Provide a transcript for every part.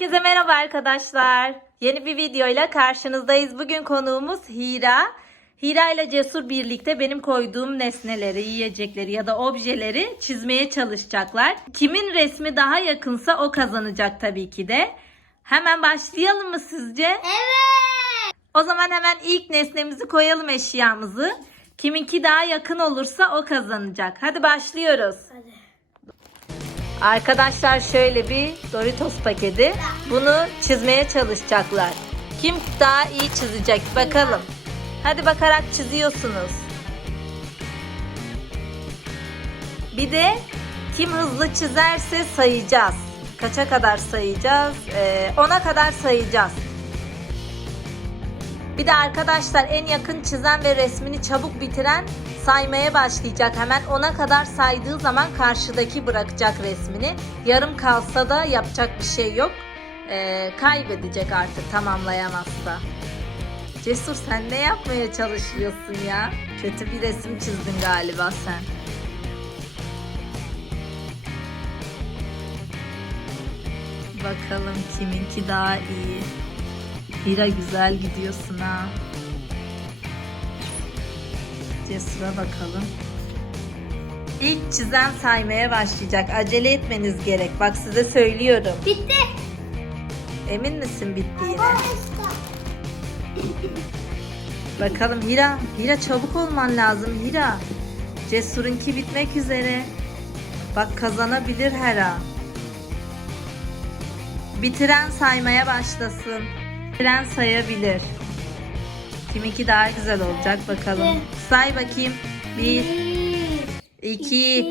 Herkese merhaba arkadaşlar. Yeni bir videoyla karşınızdayız. Bugün konuğumuz Hira. Hira ile Cesur birlikte benim koyduğum nesneleri, yiyecekleri ya da objeleri çizmeye çalışacaklar. Kimin resmi daha yakınsa o kazanacak tabii ki de. Hemen başlayalım mı sizce? Evet. O zaman hemen ilk nesnemizi koyalım eşyamızı. Kiminki daha yakın olursa o kazanacak. Hadi başlıyoruz. Hadi. Arkadaşlar şöyle bir Doritos paketi. Bunu çizmeye çalışacaklar. Kim daha iyi çizecek bakalım. Hadi bakarak çiziyorsunuz. Bir de kim hızlı çizerse sayacağız. Kaça kadar sayacağız? Ee, 10'a kadar sayacağız. Bir de arkadaşlar en yakın çizen ve resmini çabuk bitiren saymaya başlayacak. Hemen ona kadar saydığı zaman karşıdaki bırakacak resmini. Yarım kalsa da yapacak bir şey yok. Ee, kaybedecek artık tamamlayamazsa. Cesur sen ne yapmaya çalışıyorsun ya? Kötü bir resim çizdin galiba sen. Bakalım kiminki daha iyi. Hira güzel gidiyorsun ha. Cesur'a bakalım. İlk çizen saymaya başlayacak. Acele etmeniz gerek. Bak size söylüyorum. Bitti. Emin misin bittiğine? Bakalım Hira. Hira çabuk olman lazım Hira. Cesur'unki bitmek üzere. Bak kazanabilir her an. Bitiren saymaya başlasın. Bitiren sayabilir. Kiminki daha güzel olacak bakalım. Say bakayım. 1, Bir. 2,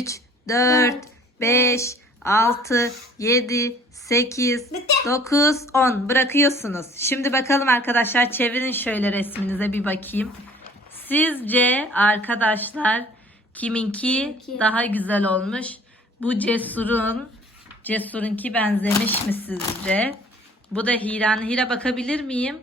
3, 4, 5, 6, 7, 8, 9, 10 bırakıyorsunuz. Şimdi bakalım arkadaşlar çevirin şöyle resminize bir bakayım. Sizce arkadaşlar kiminki Kiminki? daha güzel olmuş? Bu Cesur'un Cesur'unki benzemiş mi sizce? Bu da Hira'nın. Hira bakabilir miyim?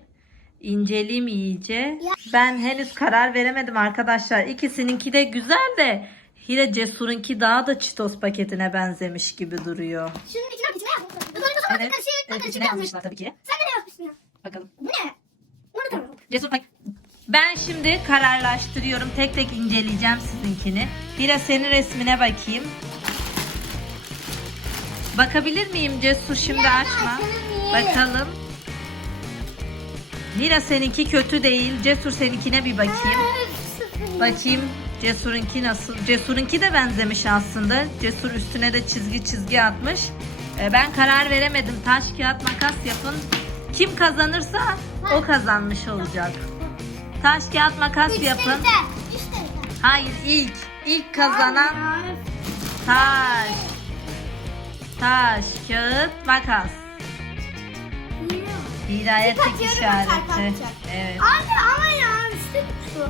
İnceleyeyim iyice. Ben henüz karar veremedim arkadaşlar. İkisininki de güzel de Hira Cesur'unki daha da Cheetos paketine benzemiş gibi duruyor. Şunun içine içine yap. Doritos evet. karışık evet, karışık yazmışlar tabii ki. Sen de ne yazmışsın ya? Bakalım. Bu ne? Unutamam. Cesur pak- Ben şimdi kararlaştırıyorum. Tek tek inceleyeceğim sizinkini. Hira senin resmine bakayım. Bakabilir miyim Cesur şimdi açma. Bakalım. Hira seninki kötü değil. Cesur seninkine bir bakayım. Bakayım Cesur'unki nasıl? Cesur'unki de benzemiş aslında. Cesur üstüne de çizgi çizgi atmış. Ee, ben karar veremedim. Taş, kağıt, makas yapın. Kim kazanırsa o kazanmış olacak. Taş, kağıt, makas İşte yapın. güzel. Hayır ilk. ilk kazanan taş. Taş, kağıt, makas. Hira'ya tek Kaçıyorum, işareti. Evet. Anne ama ya işte şu.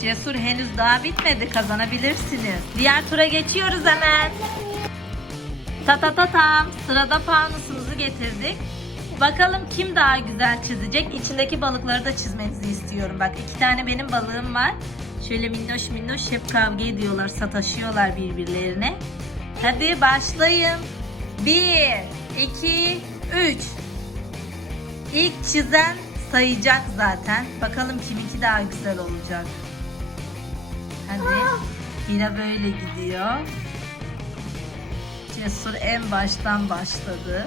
Cesur henüz daha bitmedi. Kazanabilirsiniz. Diğer tura geçiyoruz hemen. Ta ta ta tam. Sırada fanusumuzu getirdik. Bakalım kim daha güzel çizecek. İçindeki balıkları da çizmenizi istiyorum. Bak iki tane benim balığım var. Şöyle minnoş minnoş hep kavga ediyorlar. Sataşıyorlar birbirlerine. Hadi başlayın. Bir, iki, üç. İlk çizen sayacak zaten. Bakalım kiminki daha güzel olacak. Hadi. Hira böyle gidiyor. Cesur en baştan başladı.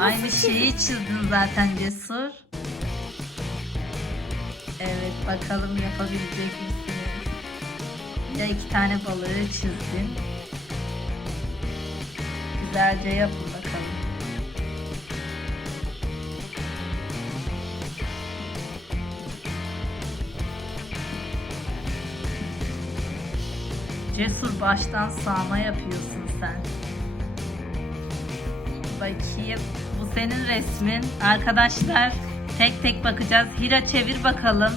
Aynı şeyi çizdin zaten Cesur. Evet bakalım yapabilecek misiniz? Ya iki tane balığı çizdin. Güzelce yapın Cesur baştan sağma yapıyorsun sen. Bakayım. Bu senin resmin. Arkadaşlar tek tek bakacağız. Hira çevir bakalım.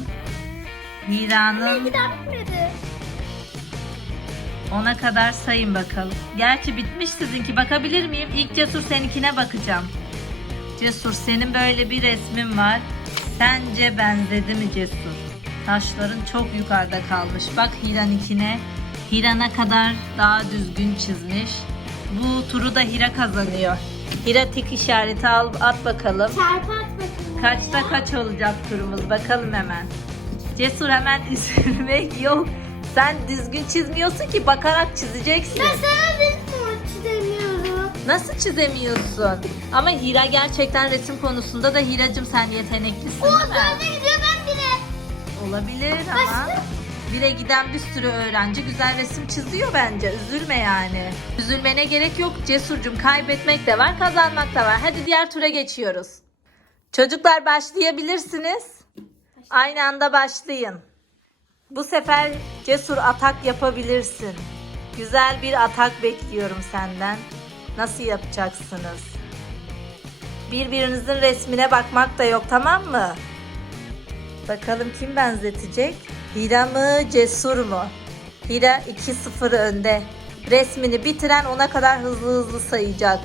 Hira'nın Bir daha bitmedi. ona kadar sayın bakalım. Gerçi bitmiş sizinki. Bakabilir miyim? İlk Cesur seninkine bakacağım. Cesur senin böyle bir resmin var. Sence benzedi mi Cesur? Taşların çok yukarıda kalmış. Bak Hira'ninkine. Hira ne kadar daha düzgün çizmiş. Bu turu da Hira kazanıyor. Hira tik işareti al, at bakalım. Çarpı at bakayım. Kaçta kaç olacak turumuz bakalım hemen. Cesur hemen üzülmek yok. Sen düzgün çizmiyorsun ki bakarak çizeceksin. Ben sana çizemiyorum. Nasıl çizemiyorsun? Ama Hira gerçekten resim konusunda da Hiracım sen yeteneklisin O değil mi? gidiyor ben bile. Olabilir ama Başka? Bire giden bir sürü öğrenci güzel resim çiziyor bence. Üzülme yani. Üzülmene gerek yok Cesurcum. Kaybetmek de var, kazanmak da var. Hadi diğer tura geçiyoruz. Çocuklar başlayabilirsiniz. Aynı anda başlayın. Bu sefer cesur atak yapabilirsin. Güzel bir atak bekliyorum senden. Nasıl yapacaksınız? Birbirinizin resmine bakmak da yok tamam mı? Bakalım kim benzetecek? Hira mı, Cesur mu? Hira 2-0 önde. Resmini bitiren ona kadar hızlı hızlı sayacak.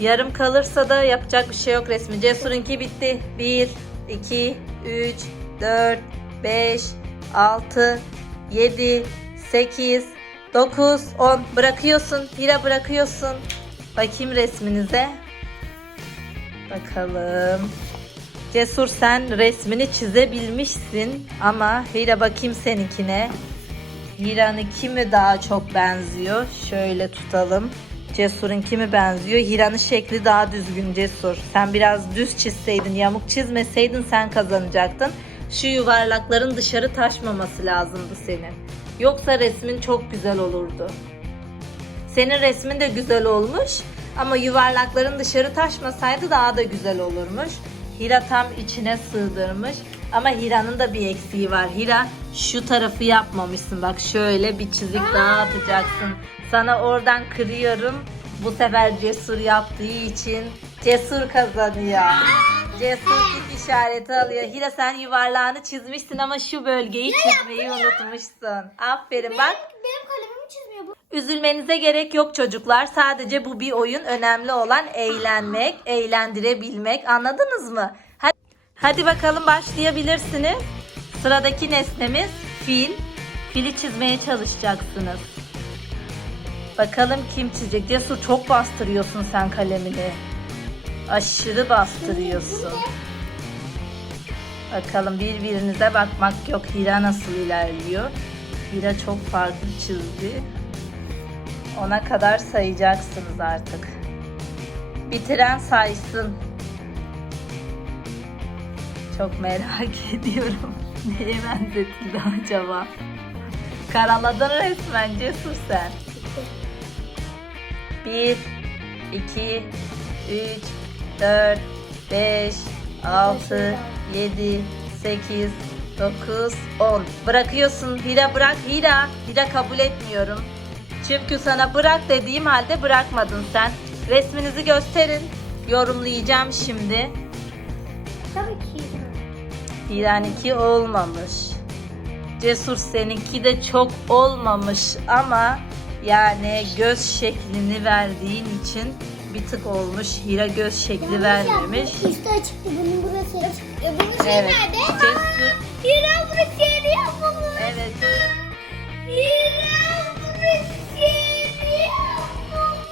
Yarım kalırsa da yapacak bir şey yok resmi. Cesur'unki bitti. 1, 2, 3, 4, 5, 6, 7, 8, 9, 10. Bırakıyorsun. Hira bırakıyorsun. Bakayım resminize. Bakalım. Cesur sen resmini çizebilmişsin ama Hira bakayım seninkine. Hira'nın kimi daha çok benziyor? Şöyle tutalım. Cesur'un kimi benziyor? Hira'nın şekli daha düzgün Cesur. Sen biraz düz çizseydin, yamuk çizmeseydin sen kazanacaktın. Şu yuvarlakların dışarı taşmaması lazımdı senin. Yoksa resmin çok güzel olurdu. Senin resmin de güzel olmuş ama yuvarlakların dışarı taşmasaydı daha da güzel olurmuş. Hira tam içine sığdırmış ama Hira'nın da bir eksiği var. Hira şu tarafı yapmamışsın. Bak şöyle bir çizik daha atacaksın. Sana oradan kırıyorum. Bu sefer cesur yaptığı için cesur kazanıyor. Cesur tik işareti alıyor. Hira sen yuvarlağını çizmişsin ama şu bölgeyi çizmeyi unutmuşsun. Aferin bak. Benim kalemimi çizmiyor bu. Üzülmenize gerek yok çocuklar. Sadece bu bir oyun. Önemli olan eğlenmek, eğlendirebilmek. Anladınız mı? Hadi, hadi bakalım başlayabilirsiniz. Sıradaki nesnemiz fil. Fili çizmeye çalışacaksınız. Bakalım kim çizecek. Cesur çok bastırıyorsun sen kalemini. Aşırı bastırıyorsun. Bakalım birbirinize bakmak yok. Hira nasıl ilerliyor? Hira çok farklı çizdi. Ona kadar sayacaksınız artık. Bitiren saysın. Çok merak ediyorum. Neye benzetildi acaba? Karaladın resmen cesur sen. 1, 2, 3, 4, 5, 6, 7, 8, 9, 10. Bırakıyorsun. Hira bırak. Hira. Hira kabul etmiyorum. Çünkü sana bırak dediğim halde bırakmadın sen. Resminizi gösterin. Yorumlayacağım şimdi. Tabii ki. Hira'nınki olmamış. Cesur seninki de çok olmamış ama yani göz şeklini verdiğin için bir tık olmuş. Hira göz şekli vermemiş. Üstü açıktı bunun burası açık. Öbürü şey Evet. nerede? Cesur. Hira burası yeri yapmamış. Evet. Hira burası yeri yapmamış.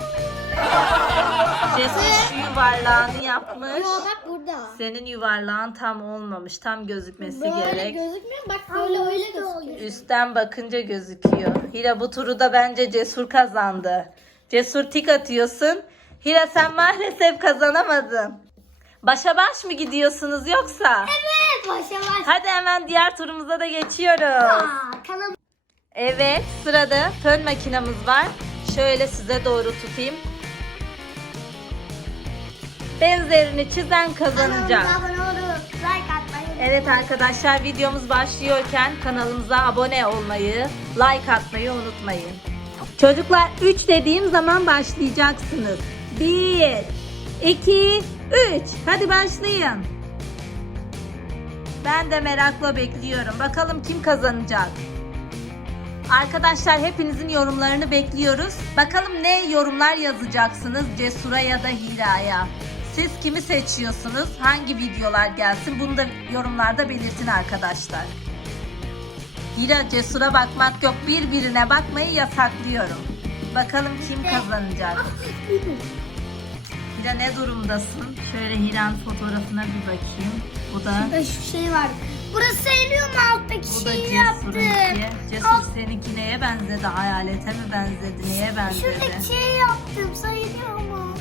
Cesur şu yuvarlağını yapmış. Ama bak burada. Senin yuvarlağın tam olmamış. Tam gözükmesi Böyle gerek. gözükmüyor. Bak böyle öyle gözüküyor. Üstten bakınca gözüküyor. Hira bu turu da bence Cesur kazandı. Cesur tik atıyorsun. Hira sen maalesef kazanamadın. Başa baş mı gidiyorsunuz yoksa? Evet başa baş. Hadi hemen diğer turumuza da geçiyoruz. Aa, Evet sırada fön makinamız var. Şöyle size doğru tutayım. Benzerini çizen kazanacak. Kanalımıza abone olup like atmayı Evet arkadaşlar videomuz başlıyorken kanalımıza abone olmayı, like atmayı unutmayın. Çocuklar 3 dediğim zaman başlayacaksınız. 1, 2, 3. Hadi başlayın. Ben de merakla bekliyorum. Bakalım kim kazanacak? Arkadaşlar hepinizin yorumlarını bekliyoruz. Bakalım ne yorumlar yazacaksınız Cesur'a ya da Hira'ya. Siz kimi seçiyorsunuz? Hangi videolar gelsin? Bunu da yorumlarda belirtin arkadaşlar. Hira Cesur'a bakmak yok. Birbirine bakmayı yasaklıyorum. Bakalım kim kazanacak. Hira ne durumdasın? Şöyle Hira'nın fotoğrafına bir bakayım. Bu da Burada şu şey var. Burası sayılıyor mu alttaki bu da şeyi yaptım. Cesur Alt- seninki neye benzedi? Hayalete mi benzedi? Neye benzedi? Şuradaki şeyi yaptım sayılıyor mu?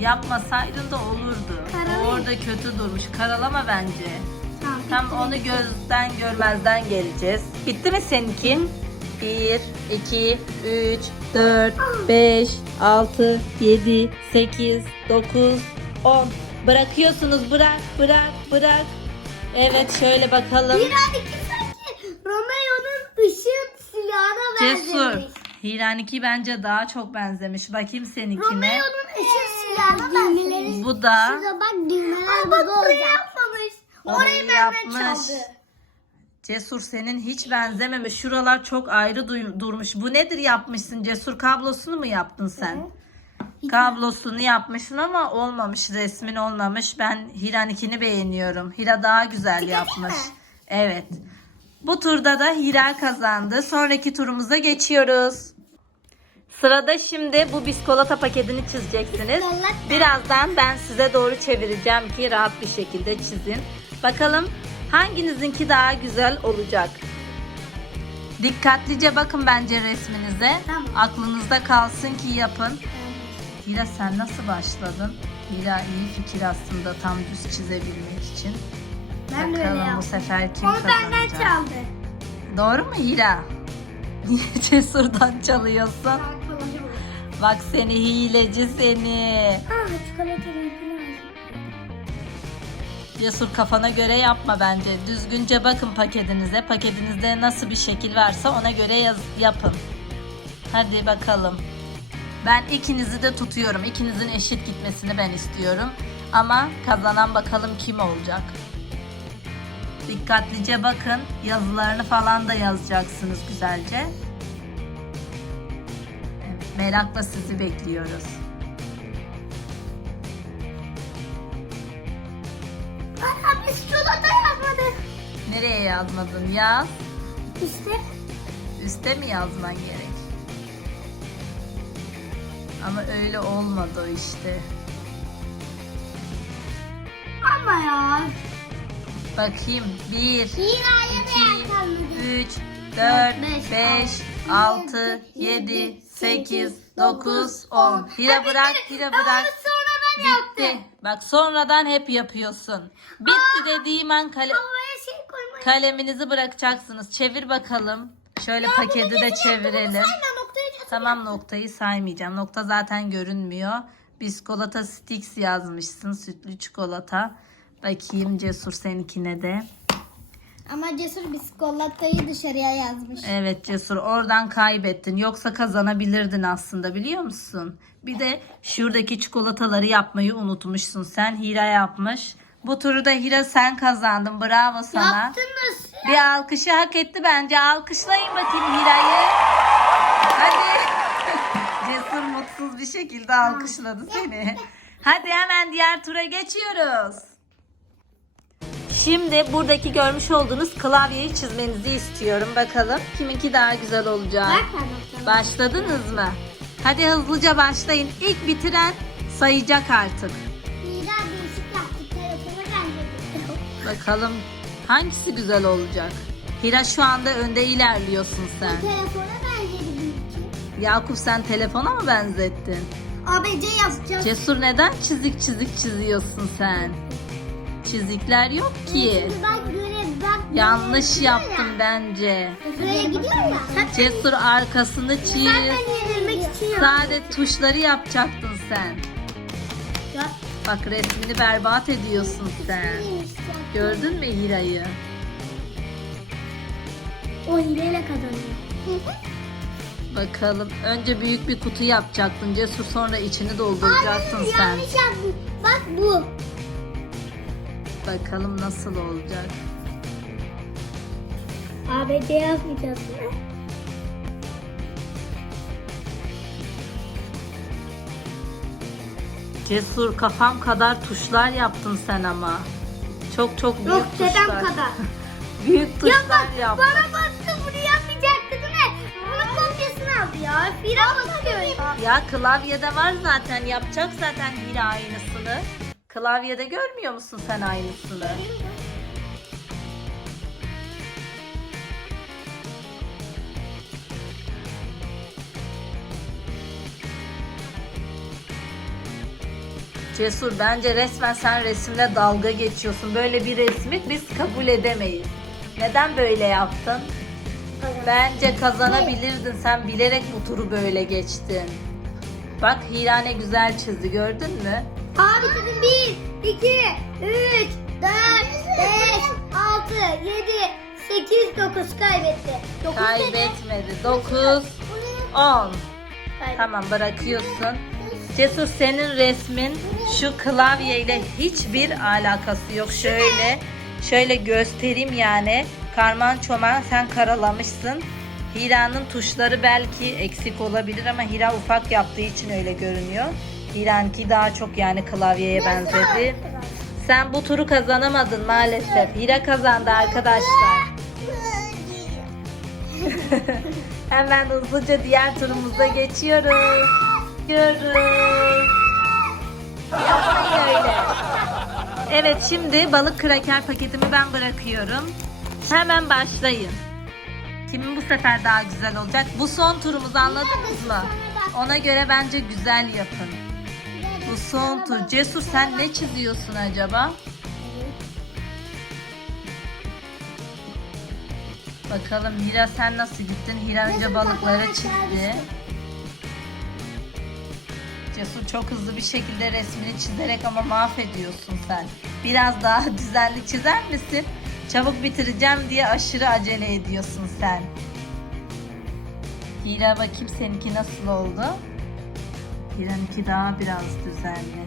Yapmasaydın da olurdu. Karalayayım. O Orada kötü durmuş. Karalama bence. Tamam. Tam onu gözden görmezden geleceğiz. Bitti mi seninki? 1, 2, 3, 4, 5, 6, 7, 8, 9, 10. Bırakıyorsunuz. Bırak, bırak, bırak. Evet şöyle bakalım. Hira'daki sanki Romeo'nun ışın silahına Cesur. benzemiş. Hira'nınki bence daha çok benzemiş. Bakayım seninkine. Romeo'nun ışın silahına benzemiş. Bu da Şurada bak düğmeler burada buraya yapmamış. Orayı benden yapmış. çaldı. Cesur senin hiç benzememiş. Şuralar çok ayrı duy- durmuş. Bu nedir yapmışsın? Cesur kablosunu mu yaptın sen? Kablosunu yapmışsın ama olmamış. Resmin olmamış. Ben Hira'nınkini beğeniyorum. Hira daha güzel yapmış. Evet. Bu turda da Hira kazandı. Sonraki turumuza geçiyoruz. Sırada şimdi bu biskolata paketini çizeceksiniz. Birazdan ben size doğru çevireceğim ki rahat bir şekilde çizin. Bakalım hanginizinki daha güzel olacak. Dikkatlice bakın bence resminize. Tamam. Aklınızda kalsın ki yapın. Hira sen nasıl başladın? Hira iyi fikir aslında tam düz çizebilmek için. Ben de öyle Bakalım bu sefer kim Onu benden kazanacak? çaldı. Doğru mu Hira? Niye cesurdan çalıyorsun? Bak seni hileci seni. Ah çikolata Cesur kafana göre yapma bence. Düzgünce bakın paketinize. Paketinizde nasıl bir şekil varsa ona göre yaz, yapın. Hadi bakalım. Ben ikinizi de tutuyorum. İkinizin eşit gitmesini ben istiyorum. Ama kazanan bakalım kim olacak. Dikkatlice bakın. Yazılarını falan da yazacaksınız güzelce. Evet, merakla sizi bekliyoruz. Ana biz çikolata yazmadık. Nereye yazmadın? Yaz. İşte Üste mi yazman gerek? Ama öyle olmadı işte. ama ya. Bakayım. 1, Hira'ya da 2, yazmadık. 3, 4, beş, 5, altı, 6, 7, yedi, 8, sekiz, 9, dokuz, 10. on. Hira bırak, hira bırak. sonradan Bitti. yaptım. Bak sonradan hep yapıyorsun. Bitti dediğim an kale, Havaya şey koymayı. kaleminizi bırakacaksınız. Çevir bakalım. Şöyle paketi de çevirelim. Tamam noktayı saymayacağım. Nokta zaten görünmüyor. Biskolata sticks yazmışsın. Sütlü çikolata. Bakayım Cesur seninkine de. Ama Cesur biskolatayı dışarıya yazmış. Evet Cesur oradan kaybettin. Yoksa kazanabilirdin aslında biliyor musun? Bir de şuradaki çikolataları yapmayı unutmuşsun. Sen Hira yapmış. Bu turu da Hira sen kazandın. Bravo sana. Yaptınız. Bir alkışı hak etti bence. Alkışlayın bakayım Hira'yı. Hadi. Cesur mutsuz bir şekilde alkışladı seni. Hadi hemen diğer tura geçiyoruz. Şimdi buradaki görmüş olduğunuz klavyeyi çizmenizi istiyorum. Bakalım kiminki daha güzel olacak. Başladınız mı? Hadi hızlıca başlayın. İlk bitiren sayacak artık. Bakalım hangisi güzel olacak? Hira şu anda önde ilerliyorsun sen. Telefona. Yakup sen telefona mı benzettin? ABC yazacağız. Cesur neden çizik çizik çiziyorsun sen? Çizikler yok ki. Şimdi bak böyle bak. Yanlış yaptım bence. Buraya gidiyor ya. Cesur arkasını çiz. Ben yenilmek için yaptım. Sade tuşları yapacaktın sen. Ya, Bak resmini berbat ediyorsun sen. ya. Gördün mü Hira'yı? O hileyle kazanıyor. Bakalım. Önce büyük bir kutu yapacaktın Cesur sonra içini dolduracaksın Hayır, sen. yanlış yaptım. Bak bu. Bakalım nasıl olacak. ABC yapmayacağız mı? Cesur kafam kadar tuşlar yaptın sen ama. Çok çok büyük Yok dedem tuşlar. kadar. Büyük Ya tuşlar bak yaptın. bana baktı bunu yapmayacaktı değil mi? Bunun aldı ya. Biraz bakıyor. Ya klavyede var zaten. Yapacak zaten Hira aynısını. Klavyede görmüyor musun sen aynısını? Cesur bence resmen sen resimle dalga geçiyorsun. Böyle bir resmi biz kabul edemeyiz. Neden böyle yaptın? Bence kazanabilirdin. Sen bilerek bu turu böyle geçtin. Bak Hira ne güzel çizdi gördün mü? Abi dedim 1, 2, 3, 4, 5, 6, 7, 8, 9 kaybetti. 9 Kaybetmedi. 9, 10. Tamam bırakıyorsun. Cesur senin resmin şu klavyeyle hiçbir alakası yok. Şöyle şöyle göstereyim yani. Karman çoman sen karalamışsın. Hira'nın tuşları belki eksik olabilir ama Hira ufak yaptığı için öyle görünüyor. Hira'nınki daha çok yani klavyeye benzedi. Sen bu turu kazanamadın maalesef. Hira kazandı arkadaşlar. Hemen hızlıca diğer turumuza geçiyoruz. Geçiyoruz. Yapmayın öyle. Evet şimdi balık kraker paketimi ben bırakıyorum. Hemen başlayın. Kimin bu sefer daha güzel olacak? Bu son turumuz anladınız mı? Ona göre bence güzel yapın. Bu son tur. Cesur sen ne çiziyorsun acaba? Bakalım Hira sen nasıl gittin? Hira önce balıkları çizdi. Cesur çok hızlı bir şekilde resmini çizerek ama mahvediyorsun sen. Biraz daha düzenli çizer misin? Çabuk bitireceğim diye aşırı acele ediyorsun sen. Hira bakayım seninki nasıl oldu? Hira'nınki daha biraz düzenli.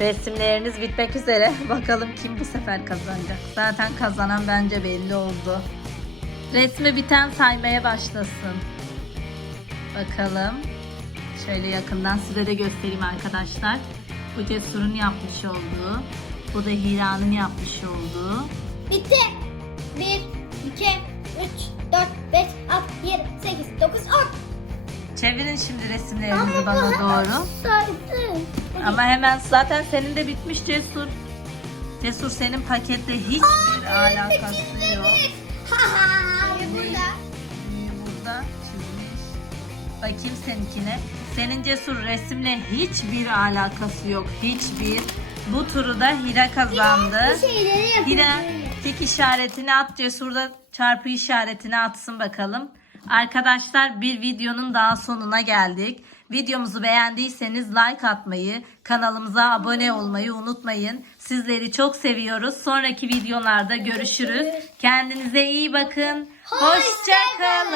Resimleriniz bitmek üzere. Bakalım kim bu sefer kazanacak. Zaten kazanan bence belli oldu. Resmi biten saymaya başlasın. Bakalım. Şöyle yakından size de göstereyim arkadaşlar. Bu Cesur'un yapmış olduğu. Bu da Hira'nın yapmış olduğu. Bitti. 1, 2, 3, 4, 5, 6, 7, 8, 9, 10. Çevirin şimdi resimlerinizi bana doğru. Saydı. Ama hemen zaten senin de bitmiş Cesur. Cesur senin paketle hiçbir alakası yok. Ha ha. Burada. Burada çizmiş. Bakayım seninkine. Senin cesur resimle hiçbir alakası yok. Hiçbir. Bu turu da Hira kazandı. Şeyleri. Hira tik işaretini at. Cesur da çarpı işaretini atsın bakalım. Arkadaşlar bir videonun daha sonuna geldik. Videomuzu beğendiyseniz like atmayı, kanalımıza abone olmayı unutmayın. Sizleri çok seviyoruz. Sonraki videolarda görüşürüz. Kendinize iyi bakın. Hoşçakalın.